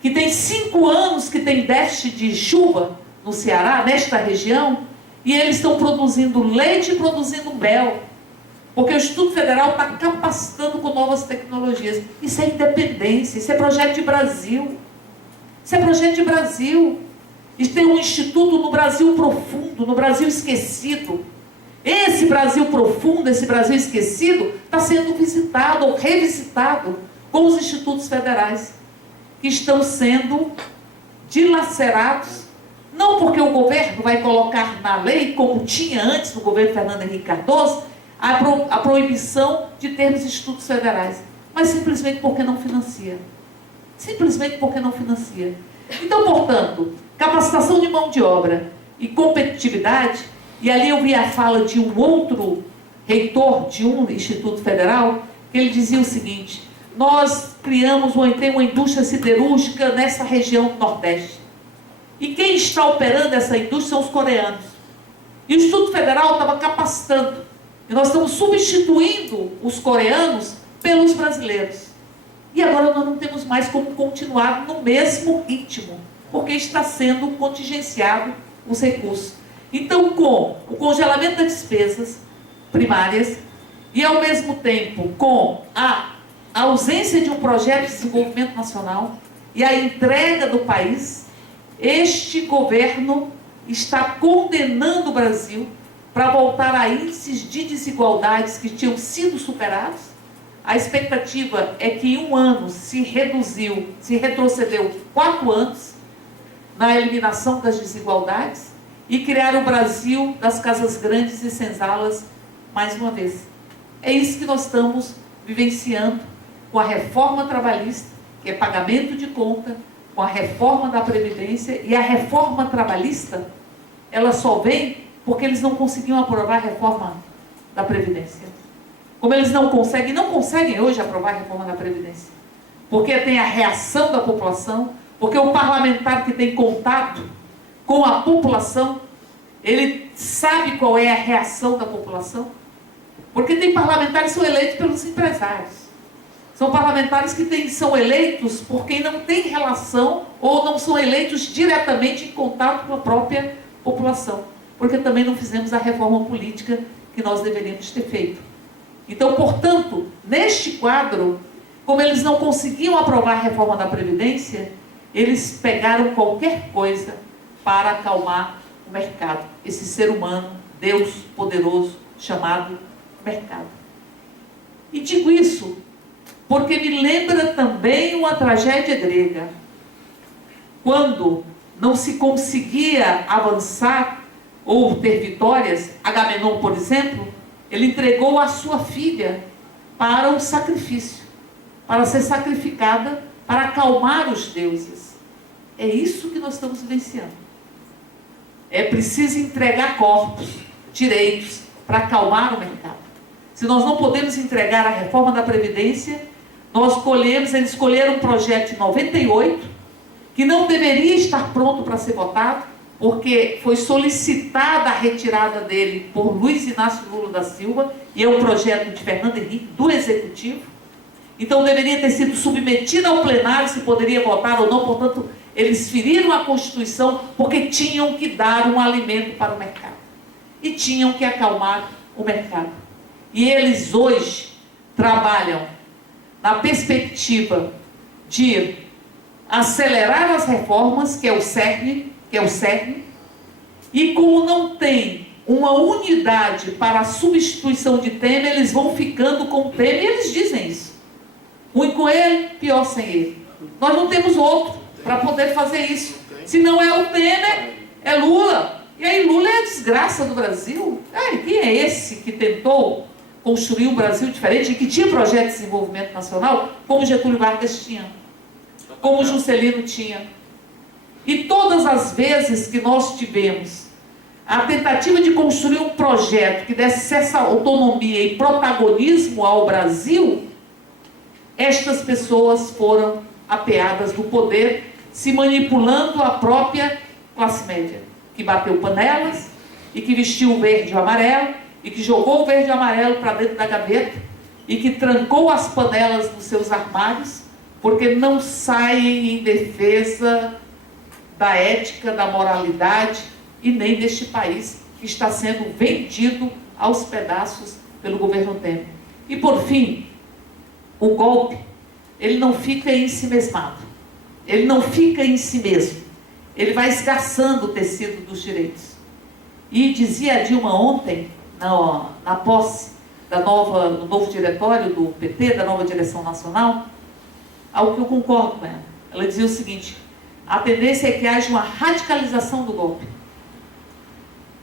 que tem 5 anos que tem déficit de chuva no Ceará, nesta região, e eles estão produzindo leite e produzindo mel. Porque o Instituto Federal está capacitando com novas tecnologias. Isso é independência, isso é projeto de Brasil. Isso é projeto de Brasil. E tem um instituto no Brasil profundo, no Brasil esquecido. Esse Brasil profundo, esse Brasil esquecido, está sendo visitado ou revisitado com os institutos federais, que estão sendo dilacerados, não porque o governo vai colocar na lei, como tinha antes no governo Fernando Henrique Cardoso, a proibição de termos institutos federais, mas simplesmente porque não financia. Simplesmente porque não financia. Então, portanto, capacitação de mão de obra e competitividade, e ali eu vi a fala de um outro reitor de um instituto federal, que ele dizia o seguinte: nós criamos uma indústria siderúrgica nessa região do Nordeste. E quem está operando essa indústria são os coreanos. E o Instituto Federal estava capacitando. E nós estamos substituindo os coreanos pelos brasileiros. E agora nós não temos mais como continuar no mesmo ritmo, porque está sendo contingenciado os recursos. Então, com o congelamento das despesas primárias e, ao mesmo tempo, com a ausência de um projeto de desenvolvimento nacional e a entrega do país, este governo está condenando o Brasil para voltar a índices de desigualdades que tinham sido superados. A expectativa é que em um ano se retrocedeu 4 anos na eliminação das desigualdades e criar o Brasil das casas grandes e senzalas mais uma vez. É isso que nós estamos vivenciando com a reforma trabalhista, que é pagamento de conta, com a reforma da Previdência. E a reforma trabalhista, ela só vem porque eles não conseguiam aprovar a reforma da Previdência. Como eles não conseguem hoje aprovar a reforma da Previdência, porque tem a reação da população, porque o parlamentar que tem contato com a população, ele sabe qual é a reação da população, porque tem parlamentares que são eleitos pelos empresários, são parlamentares que são eleitos por quem não tem relação ou não são eleitos diretamente em contato com a própria população, porque também não fizemos a reforma política que nós deveríamos ter feito. Então, portanto, neste quadro, como eles não conseguiam aprovar a reforma da Previdência, eles pegaram qualquer coisa para acalmar o mercado. Esse ser humano, Deus poderoso, chamado mercado. E digo isso porque me lembra também uma tragédia grega. Quando não se conseguia avançar ou ter vitórias, Agamenon, por exemplo, ele entregou a sua filha para o sacrifício, para ser sacrificada, para acalmar os deuses. É isso que nós estamos vivenciando. É preciso entregar corpos, direitos, para acalmar o mercado. Se nós não podemos entregar a reforma da Previdência, eles escolheram um projeto de 98, que não deveria estar pronto para ser votado, porque foi solicitada a retirada dele por Luiz Inácio Lula da Silva, e é um projeto de Fernando Henrique, do Executivo. Então deveria ter sido submetido ao plenário, se poderia votar ou não. Portanto, eles feriram a Constituição, porque tinham que dar um alimento para o mercado. E tinham que acalmar o mercado. E eles hoje trabalham na perspectiva de acelerar as reformas, que é o cerne, e como não tem uma unidade para a substituição de Temer, eles vão ficando com o Temer, e eles dizem isso. Ruim com ele, pior sem ele. Nós não temos outro para poder fazer isso. Se não é o Temer, é Lula. E aí Lula é a desgraça do Brasil. Quem é esse que tentou construir um Brasil diferente e que tinha projeto de desenvolvimento nacional, como Getúlio Vargas tinha, como Juscelino tinha? E todas as vezes que nós tivemos a tentativa de construir um projeto que desse essa autonomia e protagonismo ao Brasil, estas pessoas foram apeadas do poder, se manipulando a própria classe média, que bateu panelas e que vestiu o verde e o amarelo e que jogou o verde e o amarelo para dentro da gaveta e que trancou as panelas nos seus armários porque não saem em defesa da ética, da moralidade e nem deste país que está sendo vendido aos pedaços pelo governo Temer. E por fim, o golpe, ele não fica em si mesmado, ele não fica em si mesmo, ele vai esgarçando o tecido dos direitos. E dizia a Dilma ontem, na posse do novo diretório do PT, da nova direção nacional, ao que eu concordo com ela. Ela dizia o seguinte: a tendência é que haja uma radicalização do golpe.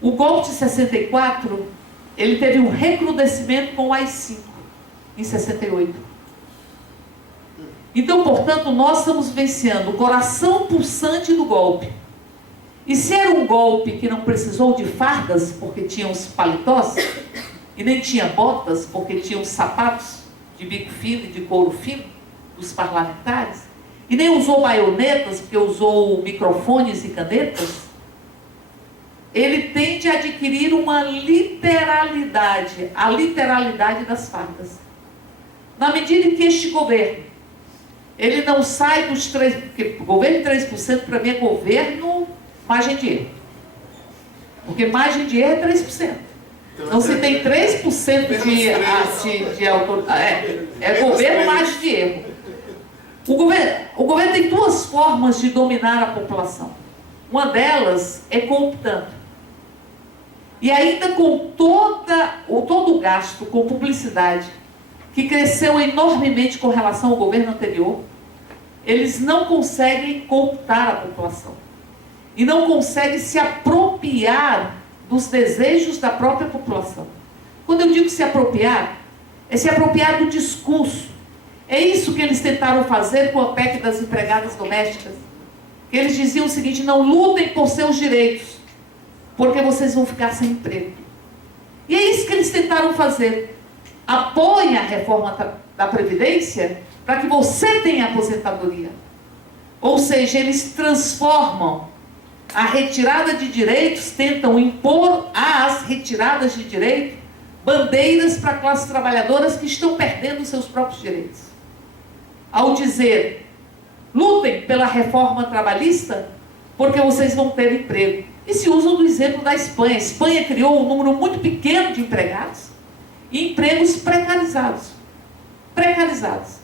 O golpe de 64, ele teve um recrudescimento com o AI-5, em 68. Então, portanto, nós estamos vivenciando o coração pulsante do golpe. E se era um golpe que não precisou de fardas, porque tinha os paletós, e nem tinha botas, porque tinha os sapatos de bico fino e de couro fino, dos parlamentares, e nem usou baionetas, porque usou microfones e canetas, ele tende a adquirir uma literalidade, a literalidade das fardas. Na medida em que este governo, ele não sai dos 3%, porque o governo de 3% para mim é governo margem de erro. Porque margem de erro é 3%. Então se tem 3% de autoridade, é governo margem de erro. O governo tem duas formas de dominar a população. Uma delas é cooptando. E ainda com todo o gasto com publicidade, que cresceu enormemente com relação ao governo anterior, eles não conseguem cooptar a população. E não conseguem se apropriar dos desejos da própria população. Quando eu digo se apropriar, é se apropriar do discurso. É isso que eles tentaram fazer com a PEC das empregadas domésticas. Eles diziam o seguinte: não lutem por seus direitos, porque vocês vão ficar sem emprego. E é isso que eles tentaram fazer. Apoiem a reforma da Previdência para que você tenha aposentadoria. Ou seja, eles transformam a retirada de direitos, tentam impor às retiradas de direito bandeiras para classes trabalhadoras que estão perdendo seus próprios direitos. Ao dizer, lutem pela reforma trabalhista, porque vocês vão ter emprego. E se usam do exemplo da Espanha. A Espanha criou um número muito pequeno de empregados e empregos precarizados. Precarizados.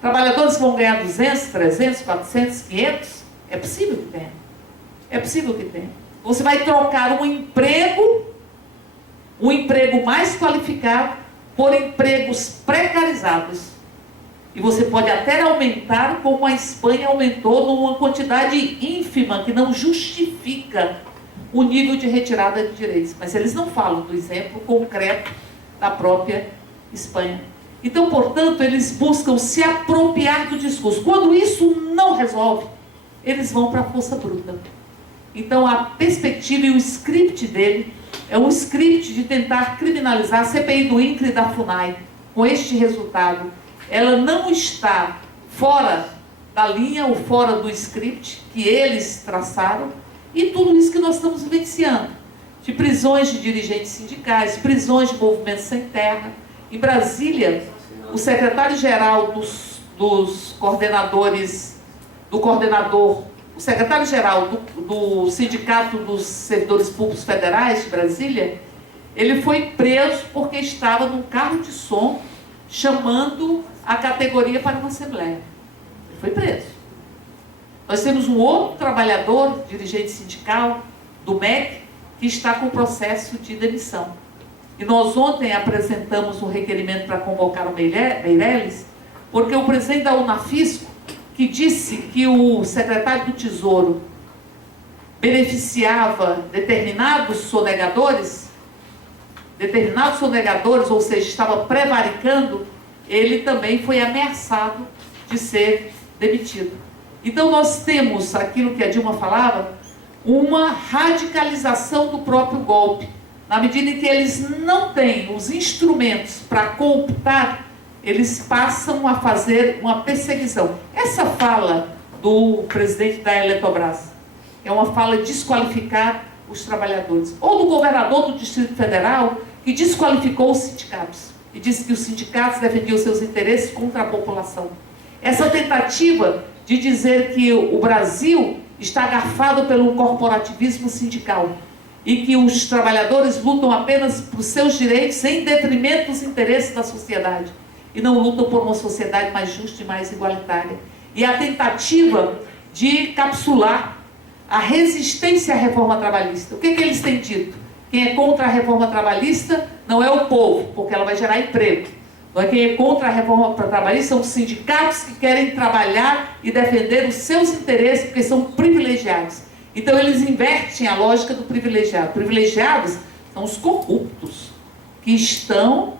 Trabalhadores que vão ganhar 200, 300, 400, 500. É possível que tenha. É possível que tenha. Você vai trocar um emprego mais qualificado, por empregos precarizados. E você pode até aumentar, como a Espanha aumentou, numa quantidade ínfima, que não justifica o nível de retirada de direitos. Mas eles não falam do exemplo concreto da própria Espanha. Então, portanto, eles buscam se apropriar do discurso. Quando isso não resolve, eles vão para a força bruta. Então, a perspectiva e o script dele é um script de tentar criminalizar a CPI do INCRA e da FUNAI. Com este resultado, ela não está fora da linha ou fora do script que eles traçaram, e tudo isso que nós estamos vivenciando, de prisões de dirigentes sindicais, prisões de movimentos sem terra. Em Brasília, o secretário-geral dos coordenadores, o secretário-geral do Sindicato dos Servidores Públicos Federais de Brasília, ele foi preso porque estava num carro de som chamando a categoria para uma assembleia. Ele foi preso. Nós temos um outro trabalhador, dirigente sindical, do MEC, que está com processo de demissão. E nós ontem apresentamos um requerimento para convocar o Meirelles, porque o presidente da Unafisco, que disse que o secretário do Tesouro beneficiava determinados sonegadores, ou seja, estava prevaricando, ele também foi ameaçado de ser demitido. Então nós temos aquilo que a Dilma falava, uma radicalização do próprio golpe. Na medida em que eles não têm os instrumentos para cooptar, eles passam a fazer uma perseguição. Essa fala do presidente da Eletrobras é uma fala de desqualificar os trabalhadores. Ou do governador do Distrito Federal, que desqualificou os sindicatos e disse que os sindicatos defendiam seus interesses contra a população. essa tentativa de dizer que o Brasil está agafado pelo corporativismo sindical e que os trabalhadores lutam apenas por seus direitos em detrimento dos interesses da sociedade e não lutam por uma sociedade mais justa e mais igualitária. E a tentativa de capsular a resistência à reforma trabalhista. O que eles têm dito? Quem é contra a reforma trabalhista não é o povo, porque ela vai gerar emprego. Não é quem é contra a reforma trabalhista, são os sindicatos que querem trabalhar e defender os seus interesses, porque são privilegiados. Então eles invertem a lógica do privilegiado. Privilegiados são os corruptos, que estão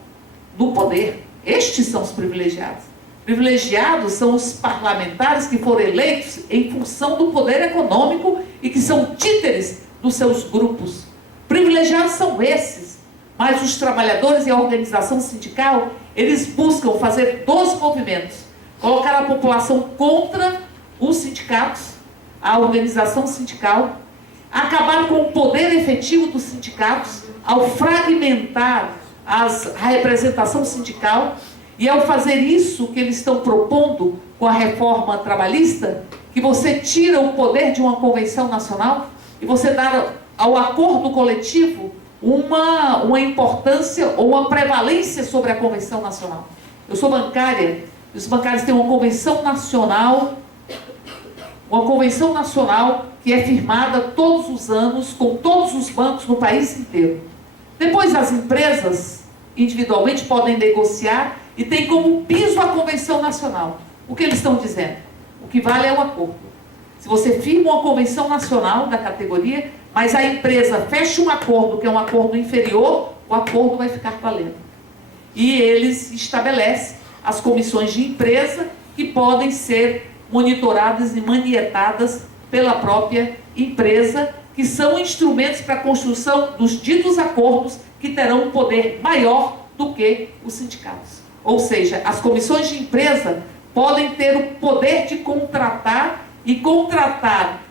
no poder. Estes são os privilegiados. Privilegiados são os parlamentares que foram eleitos em função do poder econômico e que são títeres dos seus grupos. Privilegiados são esses. Mas os trabalhadores e a organização sindical, eles buscam fazer 2 movimentos. Colocar a população contra os sindicatos, a organização sindical, acabar com o poder efetivo dos sindicatos ao fragmentar a representação sindical, e ao fazer isso que eles estão propondo com a reforma trabalhista, que você tira o poder de uma convenção nacional e você dá ao acordo coletivo uma importância ou uma prevalência sobre a convenção nacional. Eu sou bancária, e os bancários têm uma convenção nacional que é firmada todos os anos com todos os bancos no país inteiro. Depois as empresas individualmente podem negociar e tem como piso a convenção nacional. O que eles estão dizendo? O que vale é o acordo. Se você firma uma convenção nacional da categoria, mas a empresa fecha um acordo que é um acordo inferior, o acordo vai ficar valendo. E eles estabelecem as comissões de empresa que podem ser monitoradas e manietadas pela própria empresa, que são instrumentos para a construção dos ditos acordos que terão um poder maior do que os sindicatos. Ou seja, as comissões de empresa podem ter o poder de contratar e contratar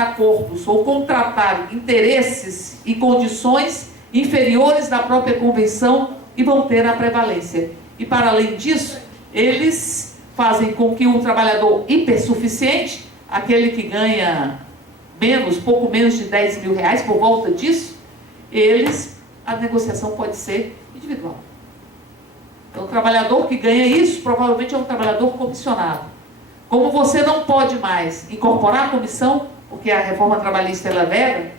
acordos ou contratar interesses e condições inferiores da própria convenção e vão ter a prevalência. E para além disso, eles fazem com que o trabalhador hipersuficiente, aquele que ganha pouco menos de 10 mil reais, por volta disso, a negociação pode ser individual. Então, o trabalhador que ganha isso, provavelmente é um trabalhador comissionado. Como você não pode mais incorporar a comissão, porque a reforma trabalhista ela veda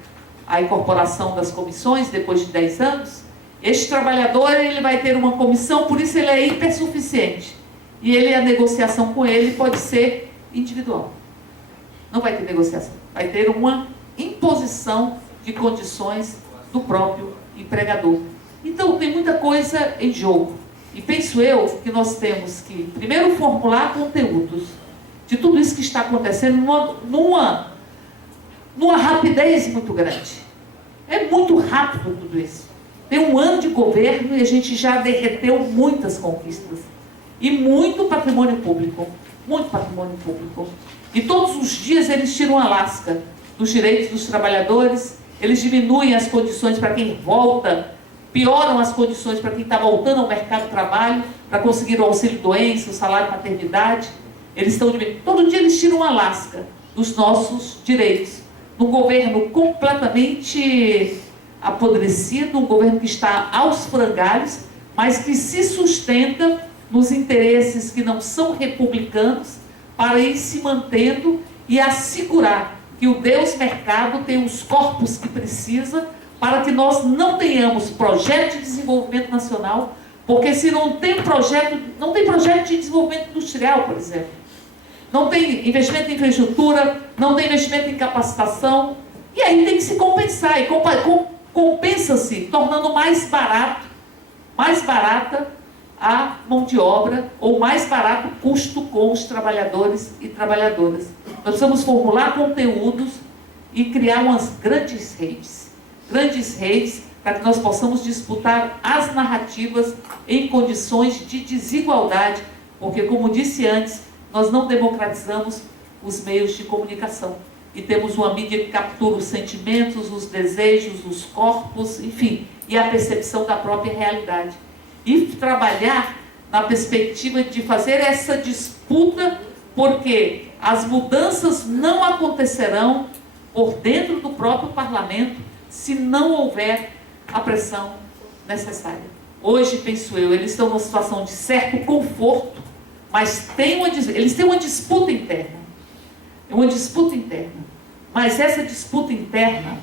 a incorporação das comissões depois de 10 anos, este trabalhador ele vai ter uma comissão, por isso ele é hipersuficiente. E a negociação com ele pode ser individual. Não vai ter negociação, vai ter uma imposição de condições do próprio empregador. Então, tem muita coisa em jogo. E penso eu que nós temos que, primeiro, formular conteúdos de tudo isso que está acontecendo numa rapidez muito grande. É muito rápido tudo isso. Tem 1 ano de governo e a gente já derreteu muitas conquistas. E muito patrimônio público. Muito patrimônio público. E todos os dias eles tiram a lasca dos direitos dos trabalhadores, eles diminuem as condições para quem volta, pioram as condições para quem está voltando ao mercado de trabalho, para conseguir o auxílio-doença, o salário-maternidade. Eles estão diminuindo. Todo dia eles tiram a lasca dos nossos direitos. Num governo completamente apodrecido, um governo que está aos frangalhos, mas que se sustenta nos interesses que não são republicanos, para ir se mantendo e assegurar que o Deus mercado tem os corpos que precisa para que nós não tenhamos projeto de desenvolvimento nacional, porque se não tem projeto de desenvolvimento industrial, por exemplo, não tem investimento em infraestrutura, não tem investimento em capacitação, e aí tem que se compensar, e compensa-se tornando mais barata a mão de obra, ou mais barato o custo com os trabalhadores e trabalhadoras. Nós precisamos formular conteúdos e criar umas grandes redes para que nós possamos disputar as narrativas em condições de desigualdade, porque, como disse antes, nós não democratizamos os meios de comunicação. E temos uma mídia que captura os sentimentos, os desejos, os corpos, enfim, e a percepção da própria realidade. E trabalhar na perspectiva de fazer essa disputa, porque as mudanças não acontecerão por dentro do próprio parlamento se não houver a pressão necessária. Hoje, penso eu, eles estão numa situação de certo conforto, mas eles têm uma disputa interna. Uma disputa interna. Mas essa disputa interna,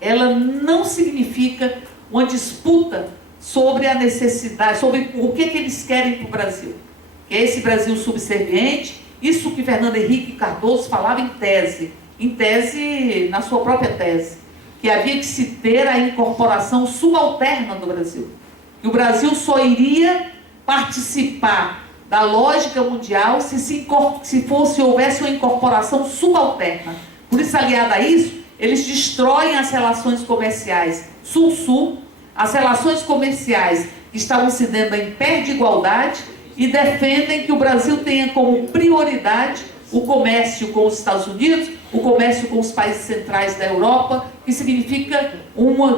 ela não significa uma disputa sobre a necessidade, sobre o que eles querem para o Brasil. Que é esse Brasil subserviente, isso que Fernando Henrique Cardoso falava em tese, na sua própria tese, que havia que se ter a incorporação subalterna do Brasil. Que o Brasil só iria participar da lógica mundial se houvesse uma incorporação subalterna. Por isso, aliado a isso, eles destroem as relações comerciais Sul-Sul, as relações comerciais que estavam se dando em pé de igualdade, e defendem que o Brasil tenha como prioridade o comércio com os Estados Unidos, o comércio com os países centrais da Europa, que significa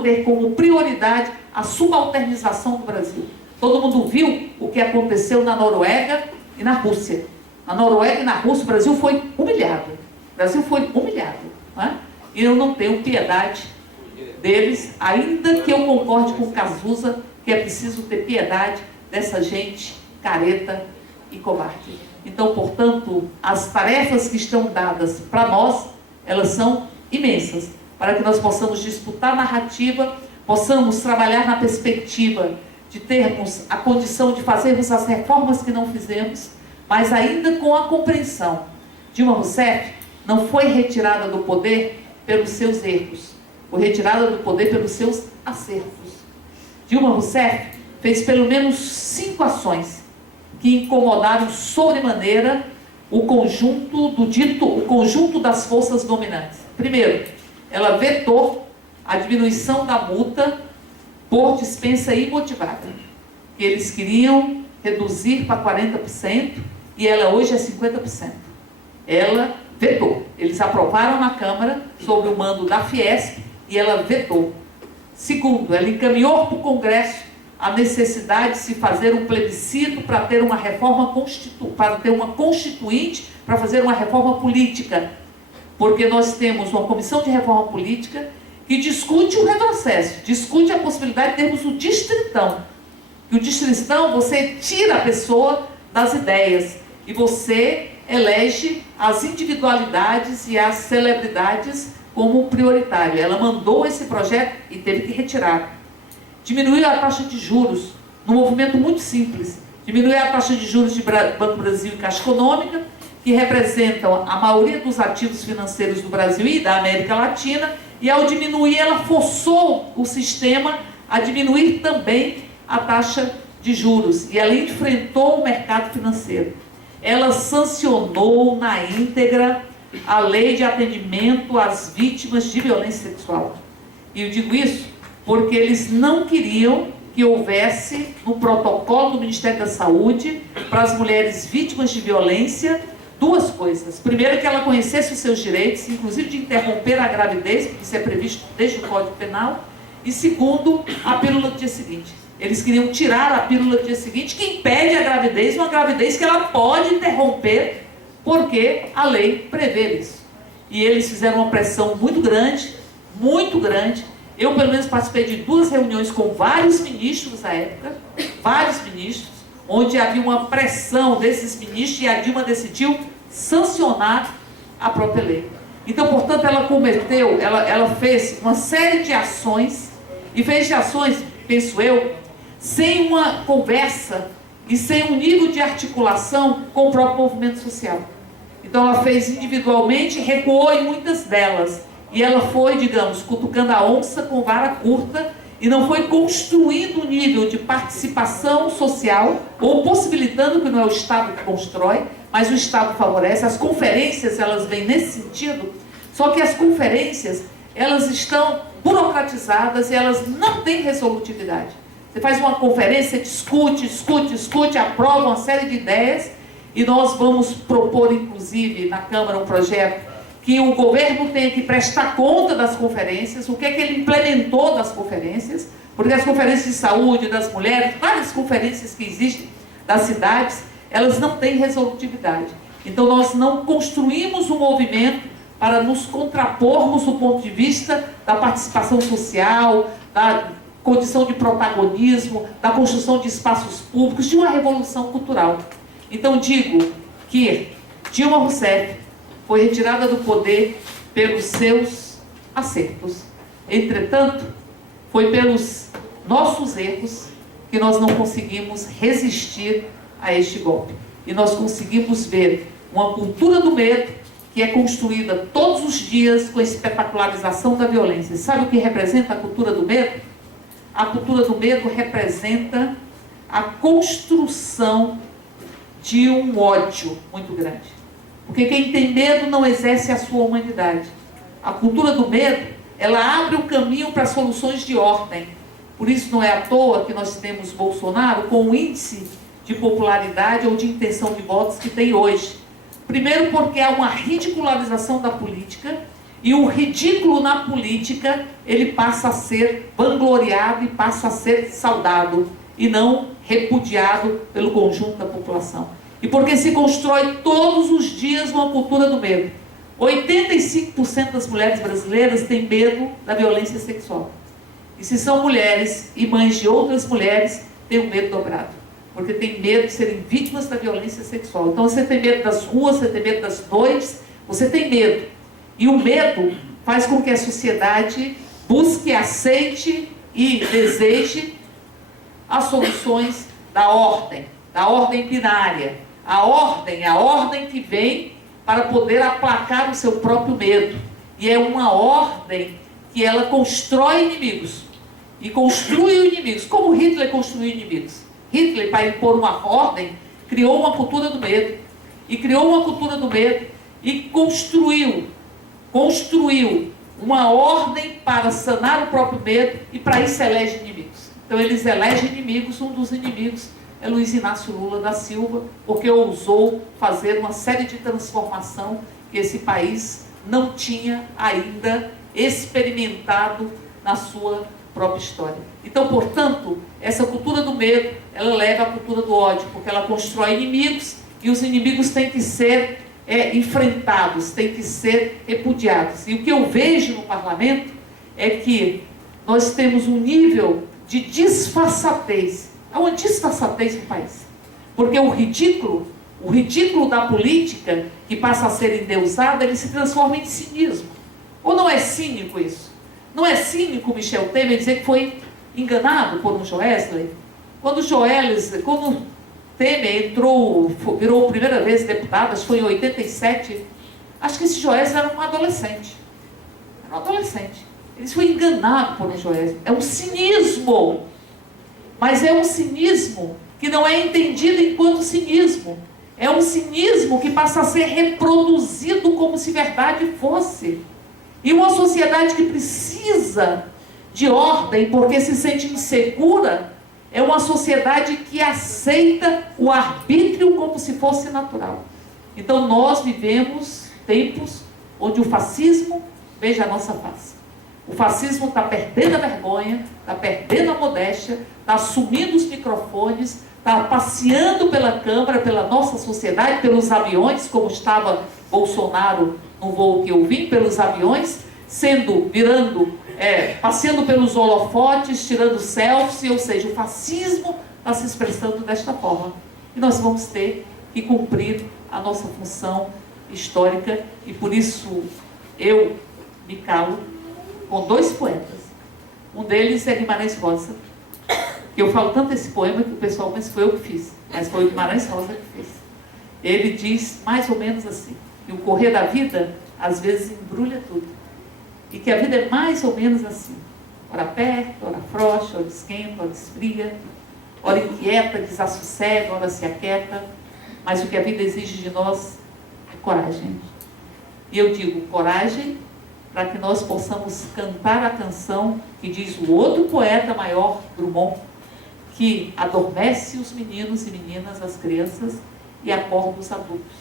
ter como prioridade a subalternização do Brasil. Todo mundo viu o que aconteceu na Noruega e na Rússia. Na Noruega e na Rússia o Brasil foi humilhado. O Brasil foi humilhado. Não é? E eu não tenho piedade deles, ainda que eu concorde com o Cazuza que é preciso ter piedade dessa gente careta e covarde. Então, portanto, as tarefas que estão dadas para nós, elas são imensas, para que nós possamos disputar narrativa, possamos trabalhar na perspectiva de termos a condição de fazermos as reformas que não fizemos, mas ainda com a compreensão. Dilma Rousseff não foi retirada do poder pelos seus erros, foi retirada do poder pelos seus acertos. Dilma Rousseff fez pelo menos 5 ações que incomodaram sobremaneira o conjunto das forças dominantes. Primeiro, ela vetou a diminuição da multa por dispensa imotivada, que eles queriam reduzir para 40% e ela hoje é 50%. Ela vetou. Eles aprovaram na Câmara sob o mando da Fiesp e ela vetou. Segundo, ela encaminhou para o Congresso a necessidade de se fazer um plebiscito para ter uma reforma constituinte, para fazer uma reforma política. Porque nós temos uma comissão de reforma política que discute o retrocesso, discute a possibilidade de termos o distritão. E o distritão, você tira a pessoa das ideias e você elege as individualidades e as celebridades como prioritário. Ela mandou esse projeto e teve que retirar. Diminuiu a taxa de juros, num movimento muito simples. Diminuiu a taxa de juros de Banco Brasil e Caixa Econômica, que representam a maioria dos ativos financeiros do Brasil e da América Latina, e ao diminuir, ela forçou o sistema a diminuir também a taxa de juros, e ela enfrentou o mercado financeiro. Ela sancionou na íntegra a lei de atendimento às vítimas de violência sexual. E eu digo isso porque eles não queriam que houvesse no protocolo do Ministério da Saúde para as mulheres vítimas de violência 2 coisas. Primeiro, que ela conhecesse os seus direitos, inclusive de interromper a gravidez, porque isso é previsto desde o Código Penal. E segundo, a pílula do dia seguinte. Eles queriam tirar a pílula do dia seguinte, que impede a gravidez, uma gravidez que ela pode interromper, porque a lei prevê isso. E eles fizeram uma pressão muito grande, muito grande. Eu, pelo menos, participei de 2 reuniões com vários ministros à época, vários ministros, onde havia uma pressão desses ministros e a Dilma decidiu sancionar a própria lei. Então, portanto, ela fez uma série de ações, e fez de ações, penso eu, sem uma conversa e sem um nível de articulação com o próprio movimento social. Então, ela fez individualmente, recuou em muitas delas. E ela foi, digamos, cutucando a onça com vara curta e não foi construindo um nível de participação social ou possibilitando, que não é o Estado que constrói, mas o Estado favorece. As conferências, elas vêm nesse sentido, só que as conferências, elas estão burocratizadas e elas não têm resolutividade. Você faz uma conferência, discute, aprova uma série de ideias e nós vamos propor, inclusive, na Câmara um projeto que o governo tenha que prestar conta das conferências, o que é que ele implementou das conferências, porque as conferências de saúde, das mulheres, várias conferências que existem, das cidades, elas não têm resolutividade. Então nós não construímos um movimento para nos contrapormos do ponto de vista da participação social, da condição de protagonismo, da construção de espaços públicos, de uma revolução cultural. Então digo que Dilma Rousseff foi retirada do poder pelos seus acertos. Entretanto, foi pelos nossos erros que nós não conseguimos resistir a este golpe. E nós conseguimos ver uma cultura do medo que é construída todos os dias com a espetacularização da violência. Sabe o que representa a cultura do medo? A cultura do medo representa a construção de um ódio muito grande. Porque quem tem medo não exerce a sua humanidade. A cultura do medo, ela abre o caminho para soluções de ordem. Por isso não é à toa que nós temos Bolsonaro com o índice de popularidade ou de intenção de votos que tem hoje. Primeiro porque há uma ridicularização da política, e o ridículo na política, ele passa a ser vangloriado e passa a ser saudado, e não repudiado pelo conjunto da população. E porque se constrói todos os dias uma cultura do medo. 85% das mulheres brasileiras têm medo da violência sexual. E se são mulheres e mães de outras mulheres, têm um medo dobrado. Porque tem medo de serem vítimas da violência sexual. Então você tem medo das ruas, você tem medo das noites, você tem medo. E o medo faz com que a sociedade busque, aceite e deseje as soluções da ordem binária. A ordem que vem para poder aplacar o seu próprio medo. E é uma ordem que ela constrói inimigos. E construi inimigos. Como Hitler construiu inimigos? Hitler, para impor uma ordem, criou uma cultura do medo. E criou uma cultura do medo e construiu uma ordem para sanar o próprio medo, e para isso elege inimigos. Então eles elegem inimigos. Um dos inimigos é Luiz Inácio Lula da Silva, porque ousou fazer uma série de transformação que esse país não tinha ainda experimentado na sua própria história. Então, portanto, essa cultura do medo, ela leva à cultura do ódio, porque ela constrói inimigos, e os inimigos têm que ser enfrentados, têm que ser repudiados. E o que eu vejo no parlamento é que nós temos um nível de disfarçatez. Há uma disfarçatez no país. Porque o ridículo da política, que passa a ser endeusada, ele se transforma em cinismo. Ou não é cínico isso? Não é cínico Michel Temer dizer que foi enganado por um Joesley? Quando Temer virou a primeira vez deputado, acho que foi em 87, acho que esse Joesley era um adolescente. Ele foi enganado por um Joesley. É um cinismo. Mas é um cinismo que não é entendido enquanto cinismo. É um cinismo que passa a ser reproduzido como se verdade fosse. E uma sociedade que precisa de ordem porque se sente insegura, é uma sociedade que aceita o arbítrio como se fosse natural. Então nós vivemos tempos onde o fascismo veja a nossa face. O fascismo está perdendo a vergonha, está perdendo a modéstia, está assumindo os microfones, está passeando pela Câmara, pela nossa sociedade, pelos aviões, como estava Bolsonaro no voo que eu vim, pelos aviões, passeando pelos holofotes, tirando selfies, ou seja, o fascismo está se expressando desta forma. E nós vamos ter que cumprir a nossa função histórica, e por isso eu me calo com dois poetas. Um deles é Guimarães Rosa, que eu falo tanto esse poema que o pessoal pensa que foi eu que fiz, mas foi o Guimarães Rosa que fez. Ele diz mais ou menos assim, que o correr da vida às vezes embrulha tudo, e que a vida é mais ou menos assim, ora aperta, ora afrouxa, ora esquenta, ora esfria, ora inquieta, desassossega, ora se aquieta, mas o que a vida exige de nós é coragem. E eu digo coragem para que nós possamos cantar a canção que diz o outro poeta maior, Drummond, que adormece os meninos e meninas, as crianças, e acorda os adultos.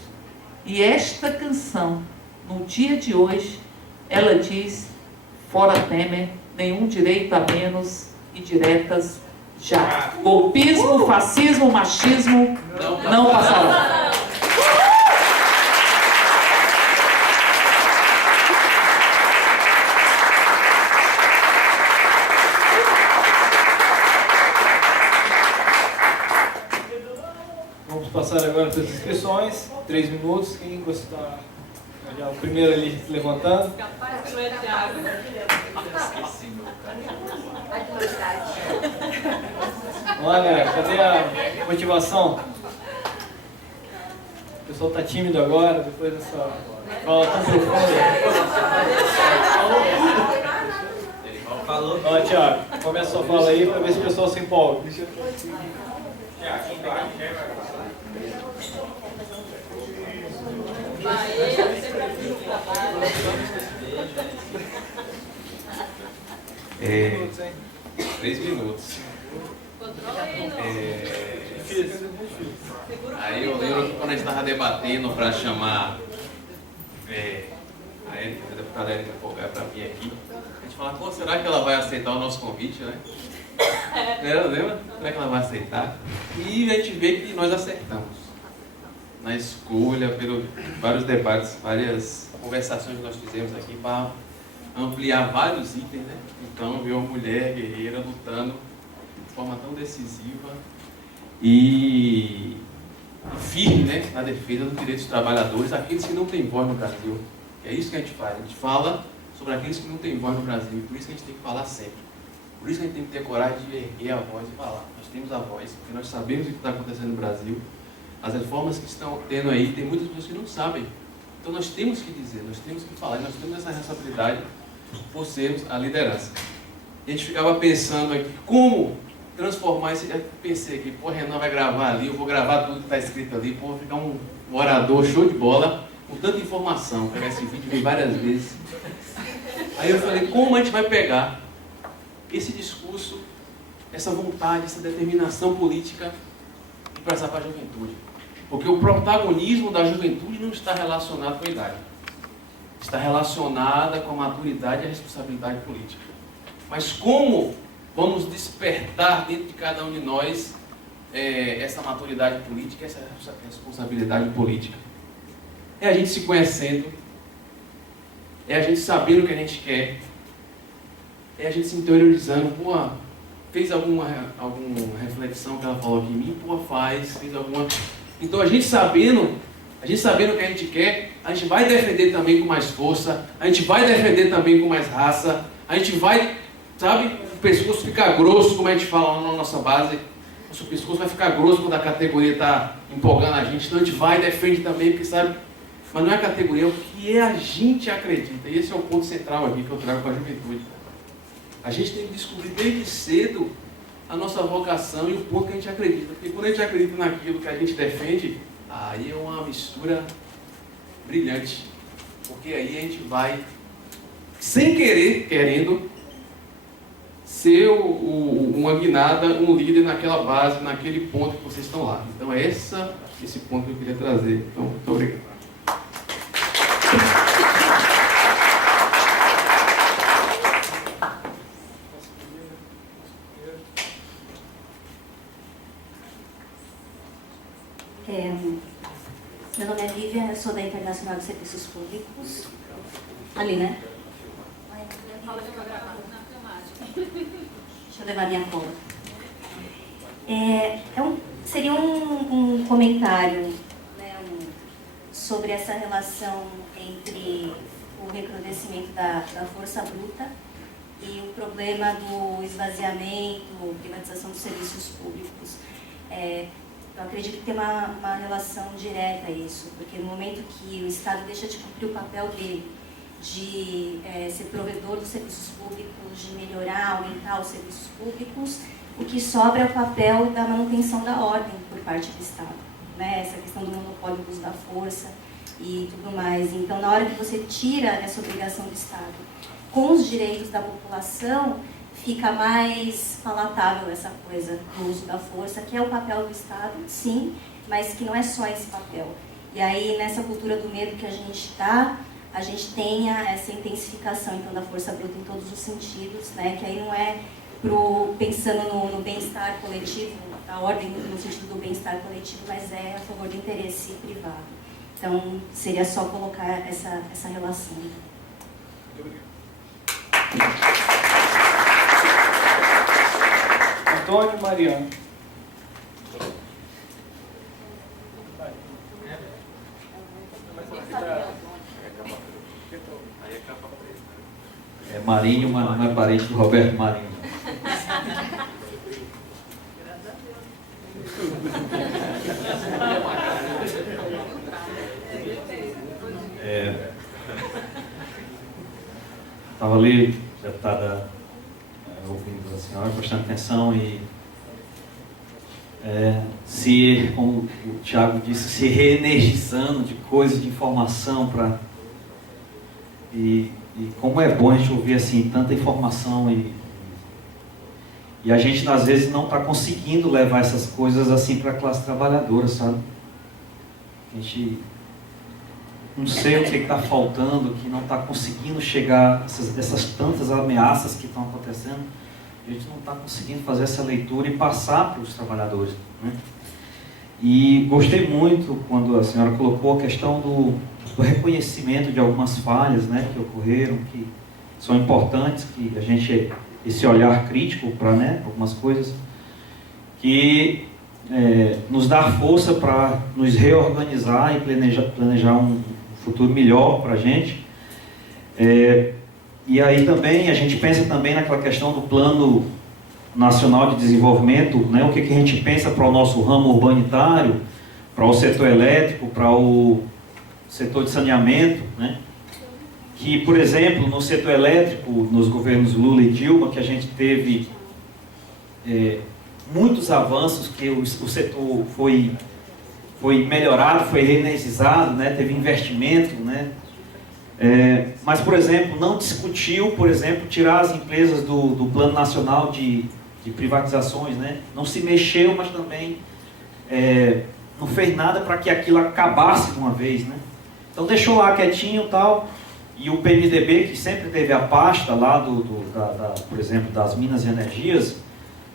E esta canção, no dia de hoje, ela diz, fora Temer, nenhum direito a menos, indiretas Já. Golpismo, fascismo, machismo não passarão. Vamos passar agora para as inscrições. 3 minutos. Quem gostar? Já o primeiro ali levantando. Olha, cadê a motivação? O pessoal está tímido agora, depois dessa fala tão profunda. Ó, Thiago, começa a sua fala aí para ver se o pessoal se empolga. É, 3 minutos. Aí eu lembro que quando a gente estava debatendo para chamar a Érica, a deputada Érica Folgar para vir aqui, a gente falava, pô, será que ela vai aceitar o nosso convite, né? Lembra? Será que ela vai aceitar? E a gente vê que nós acertamos. Na escolha, pelos vários debates, várias conversações que nós fizemos aqui para ampliar vários itens, né? Então, ver uma mulher guerreira lutando de forma tão decisiva e firme, né, na defesa dos direitos dos trabalhadores, aqueles que não têm voz no Brasil. É isso que a gente faz. A gente fala sobre aqueles que não têm voz no Brasil. E por isso que a gente tem que falar sempre. Por isso que a gente tem que ter coragem de erguer a voz e falar. Nós temos a voz, porque nós sabemos o que está acontecendo no Brasil. As reformas que estão tendo aí, tem muitas pessoas que não sabem. Então nós temos que dizer, nós temos que falar, nós temos essa responsabilidade por sermos a liderança. E a gente ficava pensando aqui, como transformar esse... Eu pensei aqui, pô, Renan vai gravar ali, eu vou gravar tudo que está escrito ali, pô, vou ficar um orador show de bola, com tanta informação, pegar esse vídeo e ver várias vezes. Aí eu falei, como a gente vai pegar esse discurso, essa vontade, essa determinação política e passar para a juventude? Porque o protagonismo da juventude não está relacionado com a idade. Está relacionada com a maturidade e a responsabilidade política. Mas como vamos despertar dentro de cada um de nós essa maturidade política, essa responsabilidade política? É a gente se conhecendo, é a gente sabendo o que a gente quer, é a gente se interiorizando. Pô, fez alguma reflexão que ela falou aqui em mim? Pô, fez alguma... Então a gente sabendo o que a gente quer, a gente vai defender também com mais força, a gente vai defender também com mais raça, a gente vai, sabe, o pescoço ficar grosso, como a gente fala lá na nossa base, o pescoço vai ficar grosso quando a categoria está empolgando a gente, então a gente vai e defende também, porque sabe, mas não é a categoria, é o que a gente acredita, e esse é o ponto central aqui que eu trago para a juventude. A gente tem que descobrir desde cedo a nossa vocação e o ponto que a gente acredita, porque quando a gente acredita naquilo que a gente defende, aí é uma mistura brilhante, porque aí a gente vai, sem querer, querendo, ser uma guinada, um líder naquela base, naquele ponto que vocês estão lá. Então é esse ponto que eu queria trazer. Então, muito obrigado. Meu nome é Lívia, eu sou da Internacional de Serviços Públicos. Ali, né? Deixa eu levar minha cola. Seria um comentário, né, sobre essa relação entre o recrudescimento da força bruta e o problema do esvaziamento, privatização dos serviços públicos. Eu acredito que tem uma relação direta a isso, porque no momento que o Estado deixa de cumprir o papel dele, de ser provedor dos serviços públicos, de melhorar, aumentar os serviços públicos, o que sobra é o papel da manutenção da ordem por parte do Estado, né? Essa questão do monopólio do uso da força e tudo mais. Então, na hora que você tira essa obrigação do Estado com os direitos da população, fica mais palatável essa coisa do uso da força, que é o papel do Estado, sim, mas que não é só esse papel. E aí, nessa cultura do medo que a gente está, a gente tem essa intensificação, então, da força bruta em todos os sentidos, né? Que aí não é pensando no bem-estar coletivo, a ordem no sentido do bem-estar coletivo, mas é a favor do interesse privado. Então, seria só colocar essa relação. Antônio Mariano. É Marinho, mas não é parente do Roberto Marinho. Estava ali, deputada, ouvindo a senhora, prestando atenção e se, como o Thiago disse, se reenergizando de coisas, de informação para... E como é bom a gente ouvir assim, tanta informação e a gente às vezes não está conseguindo levar essas coisas assim para a classe trabalhadora, sabe? A gente não sei o que está faltando, que não está conseguindo chegar essas tantas ameaças que estão acontecendo, a gente não está conseguindo fazer essa leitura e passar para os trabalhadores, né? E gostei muito quando a senhora colocou a questão do reconhecimento de algumas falhas, né, que ocorreram, que são importantes, que a gente, esse olhar crítico para, né, algumas coisas, que nos dá força para nos reorganizar e planejar um futuro melhor para a gente. E aí também, a gente pensa também naquela questão do Plano Nacional de Desenvolvimento, né, o que a gente pensa para o nosso ramo urbanitário, para o setor elétrico, para o setor de saneamento, né? Que, por exemplo, no setor elétrico, nos governos Lula e Dilma, que a gente teve muitos avanços, que o setor foi melhorado, foi reenergizado, né? Teve investimento, né? Mas, por exemplo, não discutiu, por exemplo, tirar as empresas do Plano Nacional de Privatizações, né? Não se mexeu, mas também não fez nada para que aquilo acabasse de uma vez, né? Então deixou lá quietinho e tal, e o PMDB, que sempre teve a pasta lá, por exemplo, das Minas e Energias,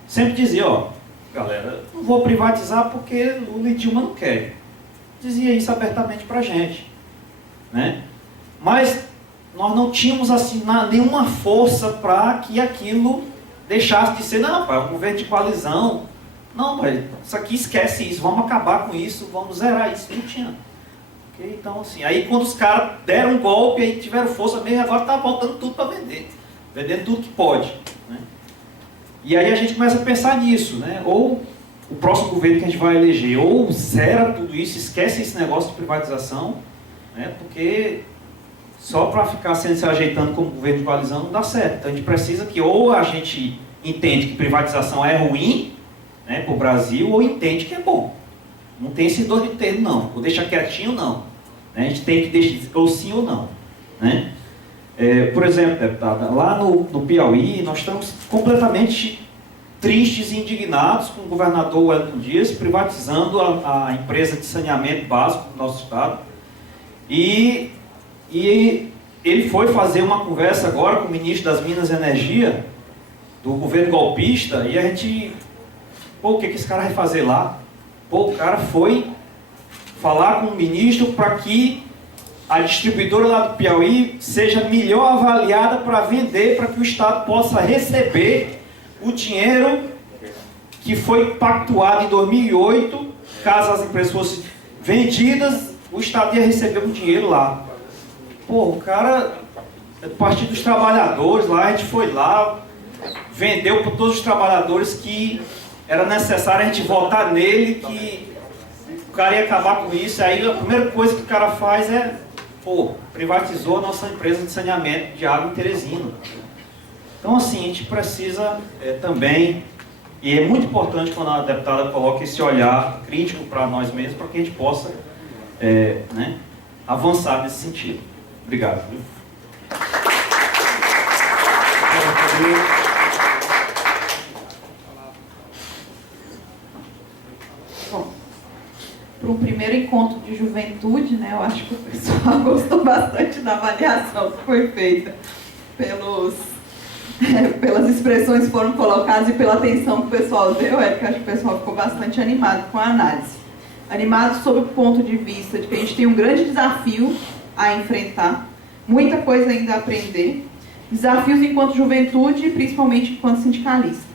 sempre dizia, ó, galera, não vou privatizar porque o Dilma não quer. Dizia isso abertamente pra gente, né? Mas nós não tínhamos assim nenhuma força para que aquilo deixasse de ser, não, pai, é um governo de coalizão. Não, pai, isso aqui esquece isso, vamos acabar com isso, vamos zerar isso. Não tinha. Okay? Então, assim, aí quando os caras deram um golpe, aí tiveram força mesmo, agora está voltando tudo para vender. Vendendo tudo que pode. Né? E aí a gente começa a pensar nisso, né? Ou o próximo governo que a gente vai eleger, ou zera tudo isso, esquece esse negócio de privatização, né? Porque só para ficar se ajeitando como governo de coalizão não dá certo. Então a gente precisa que ou a gente entende que privatização é ruim, né, para o Brasil, ou entende que é bom. Não tem esse dois de termo, não. Ou deixa quietinho, não. A gente tem que deixar ou sim ou não. Né? Por exemplo, deputada, lá no Piauí, nós estamos completamente tristes e indignados com o governador Wellington Dias privatizando a empresa de saneamento básico do nosso estado. E ele foi fazer uma conversa agora com o ministro das Minas e Energia, do governo golpista, e a gente... Pô, o que esse cara vai fazer lá? Pô, o cara foi falar com o ministro para que a distribuidora lá do Piauí seja melhor avaliada para vender, para que o Estado possa receber o dinheiro que foi pactuado em 2008. Caso as empresas fossem vendidas, o Estado ia receber um dinheiro lá. Pô, o cara é do Partido dos Trabalhadores lá, a gente foi lá, vendeu para todos os trabalhadores que era necessário a gente votar nele, que o cara ia acabar com isso. Aí a primeira coisa que o cara faz é, pô, privatizou a nossa empresa de saneamento de água em Teresina. Então assim, a gente precisa também, e é muito importante quando a deputada coloca esse olhar crítico para nós mesmos, para que a gente possa né, avançar nesse sentido. Obrigado. Para um primeiro encontro de juventude, né, eu acho que o pessoal gostou bastante da avaliação que foi feita pelas expressões que foram colocadas e pela atenção que o pessoal deu, Érica, acho que o pessoal ficou bastante animado com a análise. Animado sob o ponto de vista de que a gente tem um grande desafio a enfrentar, muita coisa ainda a aprender, desafios enquanto juventude e principalmente enquanto sindicalista.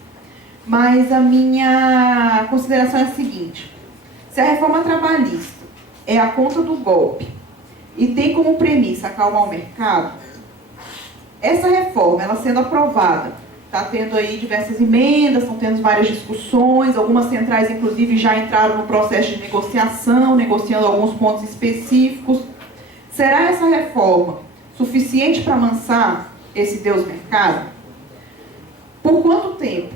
Mas a minha consideração é a seguinte: se a reforma trabalhista é a conta do golpe e tem como premissa acalmar o mercado, essa reforma, ela sendo aprovada, está tendo aí diversas emendas, estão tendo várias discussões, algumas centrais inclusive já entraram no processo de negociação, negociando alguns pontos específicos. Será essa reforma suficiente para amansar esse Deus mercado? Por quanto tempo?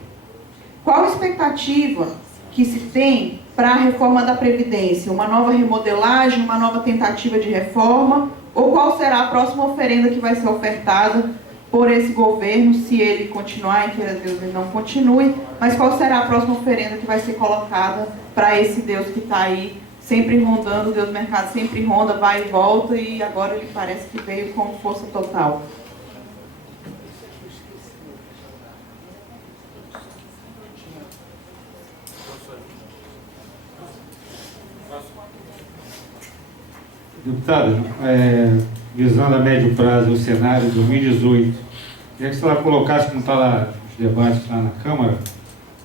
Qual a expectativa que se tem para a reforma da Previdência? Uma nova remodelagem, uma nova tentativa de reforma? Ou qual será a próxima oferenda que vai ser ofertada por esse governo, se ele continuar, e queira Deus ele não continue, mas qual será a próxima oferenda que vai ser colocada para esse Deus que está aí, sempre rondando, o Deus mercado sempre ronda, vai e volta, e agora ele parece que veio com força total. Deputada, visando a médio prazo o cenário de 2018, queria que a senhora colocasse, como está lá os debates lá na Câmara,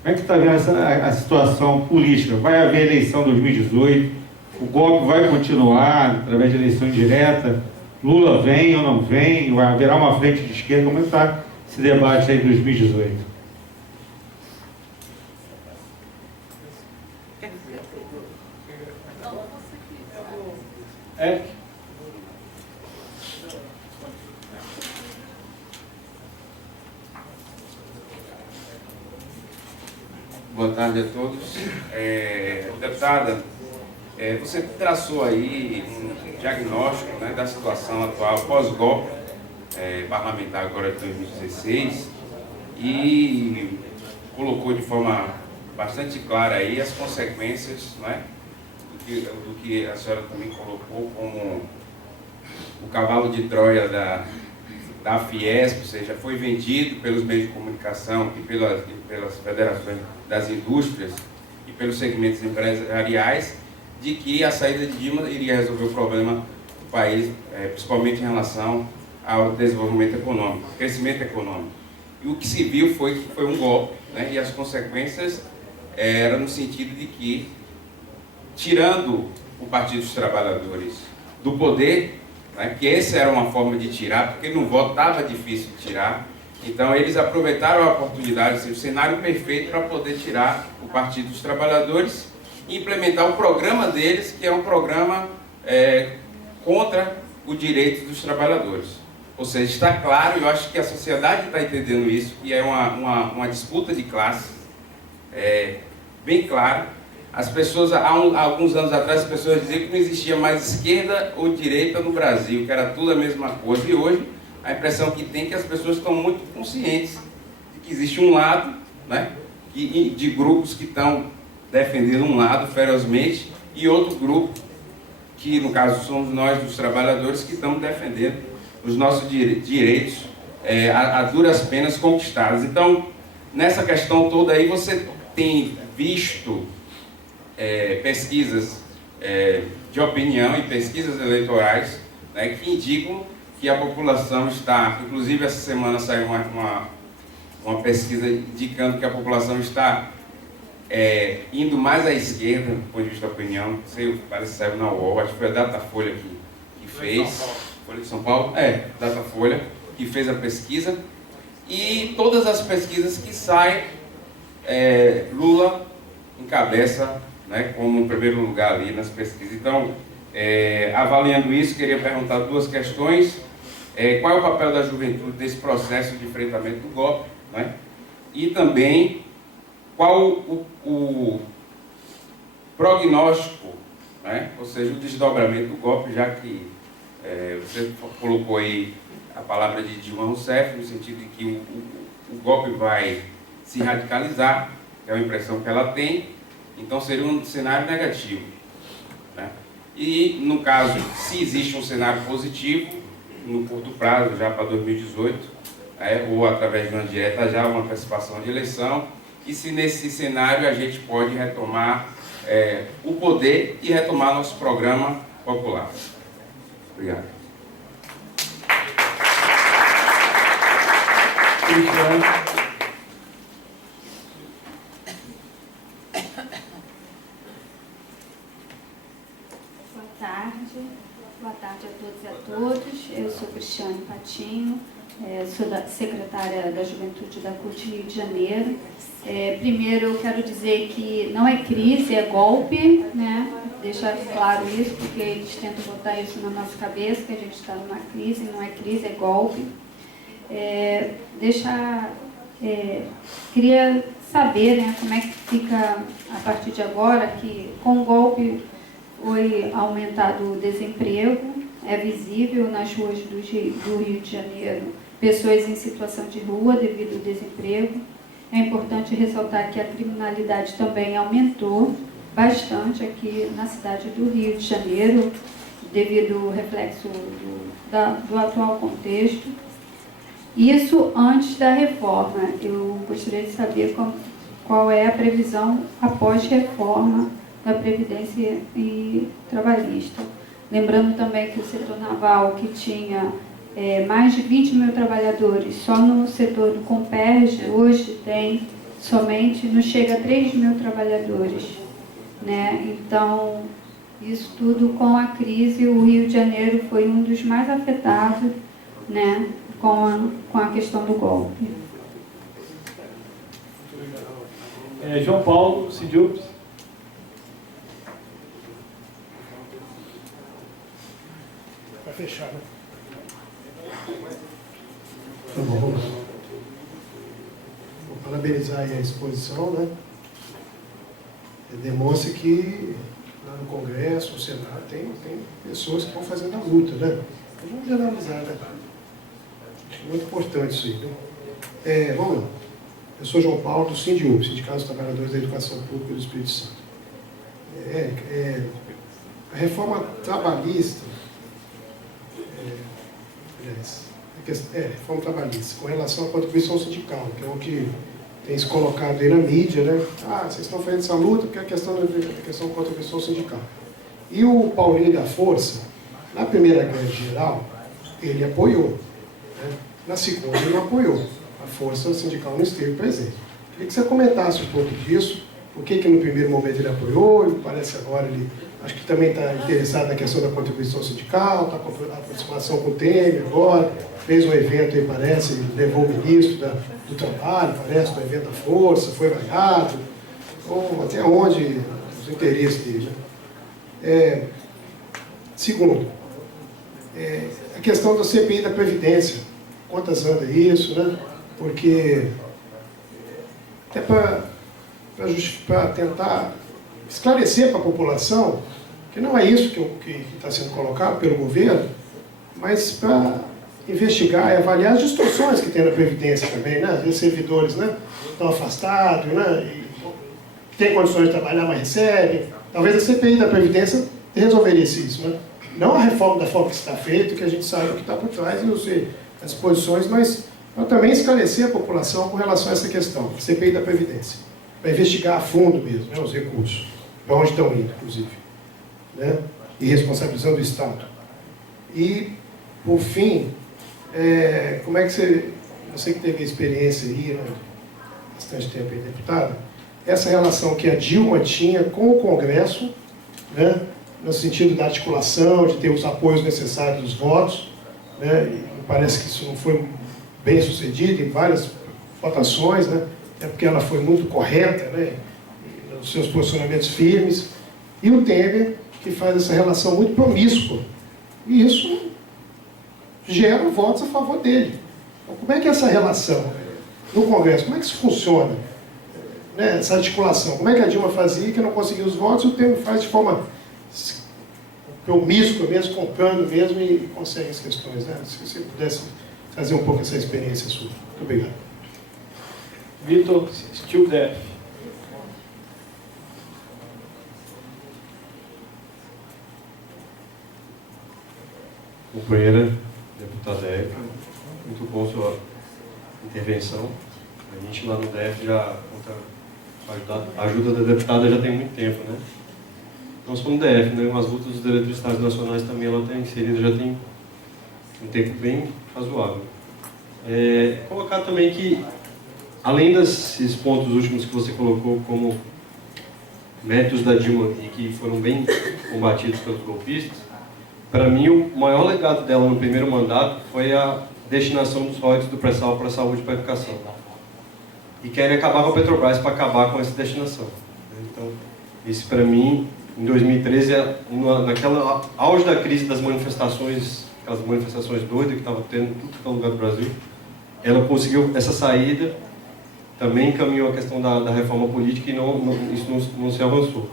como é que está vendo a situação política? Vai haver eleição em 2018, o golpe vai continuar através de eleição indireta, Lula vem ou não vem, haverá uma frente de esquerda, como é que está esse debate aí em 2018? Boa tarde a todos. Deputada, você traçou aí um diagnóstico, né, da situação atual pós-golpe parlamentar agora de 2016 e colocou de forma bastante clara aí as consequências, né, do que a senhora também colocou como o cavalo de Troia da Fiesp, ou seja, foi vendido pelos meios de comunicação e pelas federações das indústrias e pelos segmentos empresariais, de que a saída de Dilma iria resolver o problema do país, principalmente em relação ao desenvolvimento econômico, crescimento econômico. E o que se viu foi que foi um golpe, né, e as consequências eram no sentido de que, tirando o Partido dos Trabalhadores do poder, né, que essa era uma forma de tirar, porque no voto estava difícil de tirar, então eles aproveitaram a oportunidade, o cenário perfeito para poder tirar o Partido dos Trabalhadores e implementar o programa deles, que é um programa contra o direito dos trabalhadores. Ou seja, está claro, eu acho que a sociedade está entendendo isso, que é uma disputa de classes bem clara. As pessoas, há alguns anos atrás, as pessoas diziam que não existia mais esquerda ou direita no Brasil, que era tudo a mesma coisa. E hoje, a impressão que tem é que as pessoas estão muito conscientes de que existe um lado, né, de grupos que estão defendendo um lado ferozmente e outro grupo, que no caso somos nós, dos trabalhadores, que estamos defendendo os nossos direitos a duras penas conquistados. Então, nessa questão toda aí, você tem visto pesquisas de opinião e pesquisas eleitorais, né, que indicam que a população está, inclusive essa semana saiu uma pesquisa indicando que a população está indo mais à esquerda, do ponto de vista da opinião, não sei, parece que saiu na UOL, acho que foi a Datafolha que fez, Folha de São Paulo, Datafolha, que fez a pesquisa, e todas as pesquisas que saem, Lula encabeça, né, como em primeiro lugar ali nas pesquisas. Então, avaliando isso, queria perguntar duas questões. Qual é o papel da juventude nesse processo de enfrentamento do golpe, né? E também, qual o prognóstico, né, ou seja, o desdobramento do golpe, já que você colocou aí a palavra de Dilma Rousseff, no sentido de que o golpe vai se radicalizar, que é a impressão que ela tem. Então seria um cenário negativo, né? E no caso, se existe um cenário positivo, no curto prazo, já para 2018, ou através de uma direta, já uma participação de eleição, e se nesse cenário a gente pode retomar o poder e retomar nosso programa popular. Obrigado. Boa tarde a todos e a todas. Eu sou Cristiane Patinho, sou secretária da Juventude da CUT Rio de Janeiro. Primeiro eu quero dizer que não é crise, é golpe, né? Deixar claro isso, porque eles tentam botar isso na nossa cabeça, que a gente está numa crise, não é crise, é golpe. Queria saber, né, como é que fica a partir de agora, que com o golpe foi aumentado o desemprego, é visível nas ruas do Rio de Janeiro, pessoas em situação de rua devido ao desemprego. É importante ressaltar que a criminalidade também aumentou bastante aqui na cidade do Rio de Janeiro, devido ao reflexo do atual contexto. Isso antes da reforma. Eu gostaria de saber qual é a previsão após reforma da Previdência e Trabalhista. Lembrando também que o setor naval, que tinha mais de 20 mil trabalhadores, só no setor do Comperj, hoje tem somente, não chega a 3 mil trabalhadores, né? Então, isso tudo com a crise, o Rio de Janeiro foi um dos mais afetados, né, com a questão do golpe. João Paulo, Sindiúpes. Vai fechar, né? Tá bom, vamos lá. Vou parabenizar aí a exposição, né? Demonstra que lá no Congresso, no Senado, tem pessoas que estão fazendo a luta, né? Então, vamos generalizar, né? Acho muito importante isso aí, né? Vamos lá. Eu sou João Paulo, do Sindiúp, Sindicato dos Trabalhadores da Educação Pública do Espírito Santo. A reforma trabalhista, reforma trabalhista, com relação à contribuição sindical, que é o que tem se colocado aí na mídia, né? Vocês estão fazendo essa luta porque é a questão da contribuição sindical. E o Paulinho da Força, na primeira greve geral, ele apoiou, né? Na segunda, ele não apoiou. A força sindical não esteve presente. Queria que você comentasse um pouco disso, por que no primeiro momento ele apoiou, e parece agora ele, acho que também está interessado na questão da contribuição sindical, está com a aproximação com o Temer agora, fez um evento aí, parece, levou o ministro do Trabalho, parece, no evento da Força, foi vaiado, então, até onde os interesses dele, né? Segundo, a questão da CPI da Previdência, quantas anda isso, né? Porque até para tentar esclarecer para a população que não é isso que está sendo colocado pelo governo, mas para investigar e avaliar as distorções que tem na Previdência também, né? Às vezes servidores, né, estão afastados, né, e têm condições de trabalhar, mas recebem. Talvez a CPI da Previdência resolveria isso, né? Não a reforma da forma que está feita, que a gente sabe o que está por trás e eu sei as posições, mas para também esclarecer a população com relação a essa questão, CPI da Previdência, para investigar a fundo mesmo, né, os recursos, para onde estão indo, inclusive, né, e responsabilizando o Estado. E, por fim, como é que você que teve experiência aí, né, bastante tempo aí, deputada, essa relação que a Dilma tinha com o Congresso, né, no sentido da articulação, de ter os apoios necessários dos votos, né, e parece que isso não foi bem sucedido em várias votações, né, é porque ela foi muito correta, né, nos seus posicionamentos firmes, e o Temer, que faz essa relação muito promíscua, e isso gera votos a favor dele. Então, como é que é essa relação no Congresso, como é que isso funciona? Né, essa articulação, como é que a Dilma fazia que não conseguia os votos, e o Temer faz de forma promíscua mesmo, comprando mesmo e consegue as questões, né? Se você pudesse trazer um pouco essa experiência sua. Muito obrigado. Vitor Stildeff. Companheira deputada Érica, muito bom sua intervenção. A gente lá no DF já, a ajuda da deputada já tem muito tempo, né? Nós somos no DF, né? As lutas dos diretores estados nacionais também ela tem inserido já tem um tempo bem razoável. Colocar também que, além desses pontos últimos que você colocou como méritos da Dilma e que foram bem combatidos pelos golpistas, para mim o maior legado dela no primeiro mandato foi a destinação dos royalties do pré-sal para a saúde e para a educação. E querem acabar com a Petrobras para acabar com essa destinação. Então, isso para mim, em 2013, naquela auge da crise das manifestações, aquelas manifestações doidas que estavam tendo em todo lugar do Brasil, ela conseguiu essa saída, também encaminhou a questão da reforma política e isso não se avançou.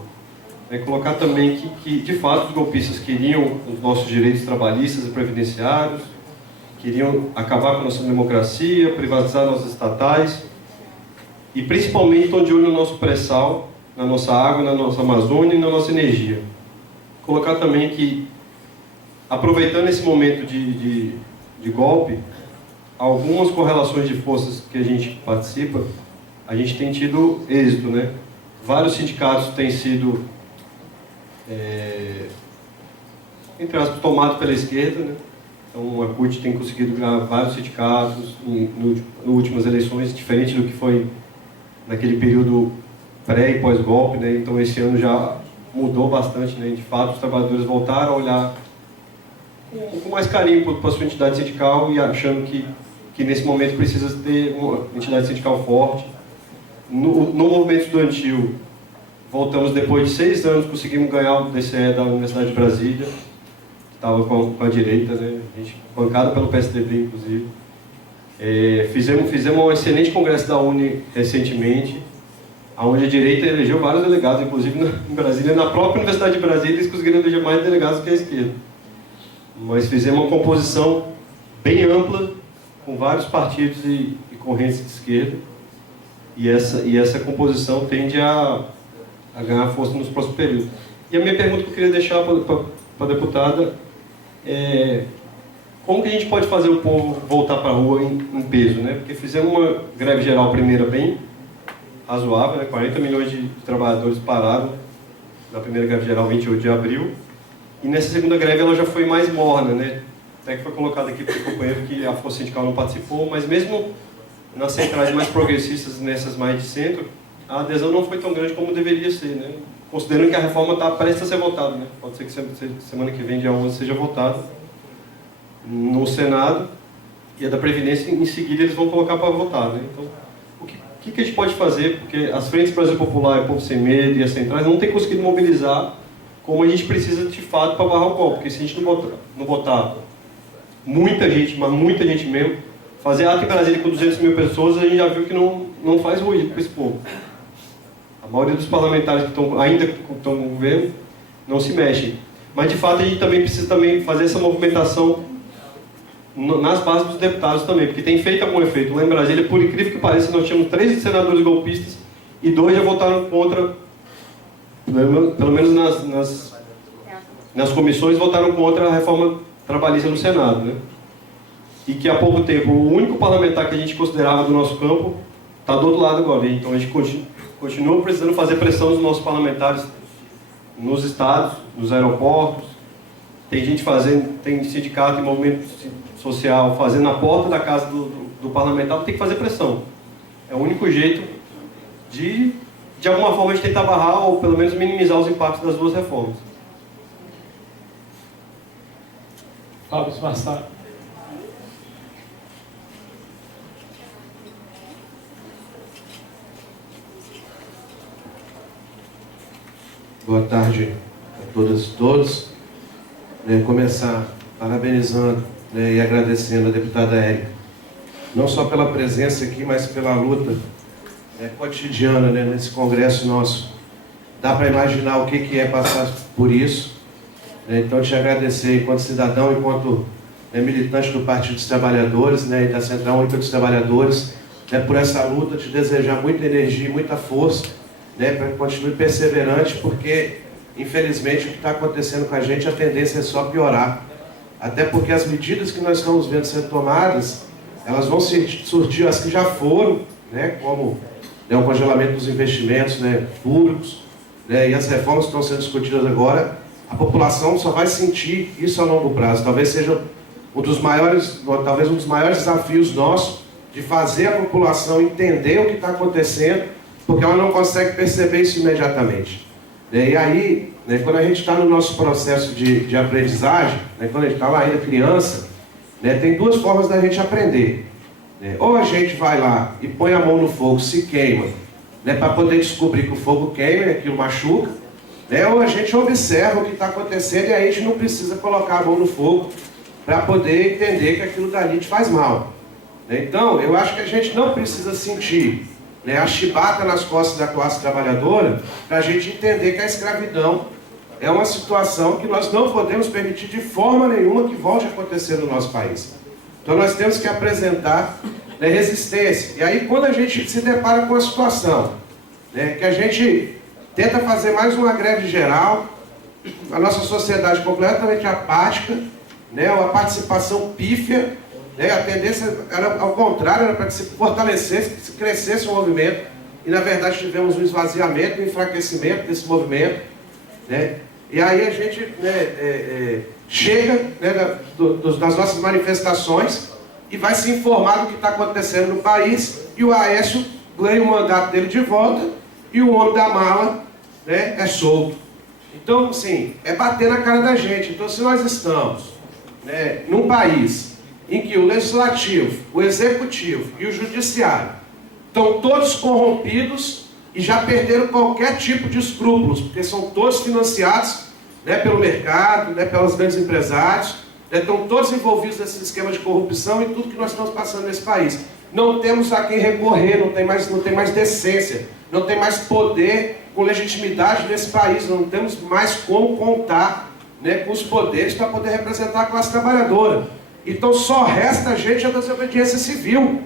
Colocar também que, de fato, os golpistas queriam os nossos direitos trabalhistas e previdenciários, queriam acabar com a nossa democracia, privatizar nossas estatais e, principalmente, estão de olho no nosso pré-sal, na nossa água, na nossa Amazônia e na nossa energia. Colocar também que, aproveitando esse momento de golpe, algumas correlações de forças que a gente participa, a gente tem tido êxito, né? Vários sindicatos têm sido, entre aspas, tomados pela esquerda, né? Então, a CUT tem conseguido ganhar vários sindicatos nas últimas eleições, diferente do que foi naquele período pré e pós-golpe, né? Então, esse ano já mudou bastante, né? De fato, os trabalhadores voltaram a olhar com mais carinho para a sua entidade sindical e achando que nesse momento precisa ter uma entidade sindical forte. No movimento estudantil, voltamos depois de 6 anos, conseguimos ganhar o DCE da Universidade de Brasília, que estava com a direita, né? A gente, bancada pelo PSDB, inclusive. Fizemos um excelente congresso da UNE recentemente, onde a direita elegeu vários delegados, inclusive em Brasília, na própria Universidade de Brasília, eles conseguiram eleger mais delegados que a esquerda. Mas fizemos uma composição bem ampla, com vários partidos e correntes de esquerda, e essa composição tende a ganhar força nos próximos períodos. E a minha pergunta que eu queria deixar para a deputada é: como que a gente pode fazer o povo voltar para a rua em peso, né? Porque fizemos uma greve geral primeira bem razoável, né? 40 milhões de trabalhadores pararam na primeira greve geral, 28 de abril, e nessa segunda greve ela já foi mais morna, né? Até que foi colocado aqui pelo companheiro que a força sindical não participou, mas mesmo nas centrais mais progressistas, nessas mais de centro, a adesão não foi tão grande como deveria ser, né? Considerando que a reforma está prestes a ser votada, né? Pode ser que semana que vem, dia 11, seja votada no Senado, e a da Previdência, em seguida, eles vão colocar para votar, né? Então, o que a gente pode fazer? Porque as frentes Brasil Popular e Povo Sem Medo e as centrais não têm conseguido mobilizar como a gente precisa de fato para barrar o golpe, porque se a gente não botar muita gente, mas muita gente mesmo, fazer ato em Brasília com 200 mil pessoas, a gente já viu que não faz ruído para esse povo. A maioria dos parlamentares que ainda estão no governo não se mexem. Mas, de fato, a gente também precisa fazer essa movimentação nas bases dos deputados também, porque tem feito algum efeito. Lá em Brasília, por incrível que pareça, nós tínhamos 3 senadores golpistas e 2 já votaram contra, pelo menos nas comissões, votaram contra a reforma trabalhista no Senado, né? E que há pouco tempo o único parlamentar que a gente considerava do nosso campo está do outro lado agora. Então a gente continua precisando fazer pressão nos nossos parlamentares nos estados, nos aeroportos. Tem gente tem sindicato e movimento social fazendo na porta da casa do parlamentar, tem que fazer pressão. É o único jeito de alguma forma, a gente tentar barrar ou pelo menos minimizar os impactos das 2 reformas. Fábio Massaro. Boa tarde a todas e todos. Começar parabenizando, e agradecendo a deputada Érica, não só pela presença aqui, mas pela luta cotidiana nesse congresso nosso. Dá para imaginar o que é passar por isso. Então, te agradecer enquanto cidadão, enquanto militante do Partido dos Trabalhadores, e da Central Única dos Trabalhadores, por essa luta, te desejar muita energia e muita força, para que continue perseverante, porque, infelizmente, o que está acontecendo com a gente, a tendência é só piorar. Até porque as medidas que nós estamos vendo sendo tomadas elas vão surtir as que já foram, né, como, né, o congelamento dos investimentos, né, públicos, né, e as reformas que estão sendo discutidas agora. A população só vai sentir isso a longo prazo. Talvez seja um dos maiores desafios nossos, de fazer a população entender o que está acontecendo, porque ela não consegue perceber isso imediatamente. E aí, né, quando a gente está no nosso processo de aprendizagem, né, quando a gente está lá ainda criança, né, tem duas formas da gente aprender. Né? Ou a gente vai lá e põe a mão no fogo, se queima, né, para poder descobrir que o fogo queima e aquilo machuca, né? Ou a gente observa o que está acontecendo e aí a gente não precisa colocar a mão no fogo para poder entender que aquilo dali te faz mal. Né? Então, eu acho que a gente não precisa sentir, né, a chibata nas costas da classe trabalhadora para a gente entender que a escravidão é uma situação que nós não podemos permitir de forma nenhuma que volte a acontecer no nosso país. Então nós temos que apresentar, né, resistência. E aí quando a gente se depara com a situação, né, que a gente tenta fazer mais uma greve geral, a nossa sociedade completamente apática, né, uma participação pífia, né, a tendência era ao contrário, era para que se fortalecesse, que se crescesse o movimento, e na verdade tivemos um esvaziamento, um enfraquecimento desse movimento, né? E aí a gente, né, chega, né, das nossas manifestações e vai se informar do que está acontecendo no país, e o Aécio ganha o mandato dele de volta e o homem da mala, né, é solto. Então, assim, é bater na cara da gente. Então, se nós estamos, né, num país em que o legislativo, o executivo e o judiciário estão todos corrompidos e já perderam qualquer tipo de escrúpulos, porque são todos financiados, né, pelo mercado, né, pelos grandes empresários, né, estão todos envolvidos nesse esquema de corrupção e tudo que nós estamos passando nesse país. Não temos a quem recorrer, não tem mais decência, não tem mais poder com legitimidade nesse país, não temos mais como contar, né, com os poderes para poder representar a classe trabalhadora. Então só resta a gente a desobediência civil.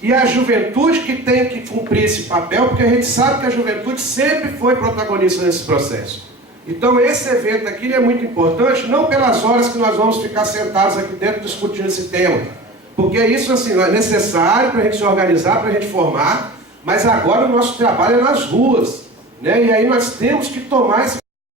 E a juventude que tem que cumprir esse papel, porque a gente sabe que a juventude sempre foi protagonista nesse processo. Então esse evento aqui ele é muito importante, não pelas horas que nós vamos ficar sentados aqui dentro discutindo esse tema, porque isso assim, é necessário para a gente se organizar, para a gente formar, mas agora o nosso trabalho é nas ruas, né? E aí nós temos que tomar esse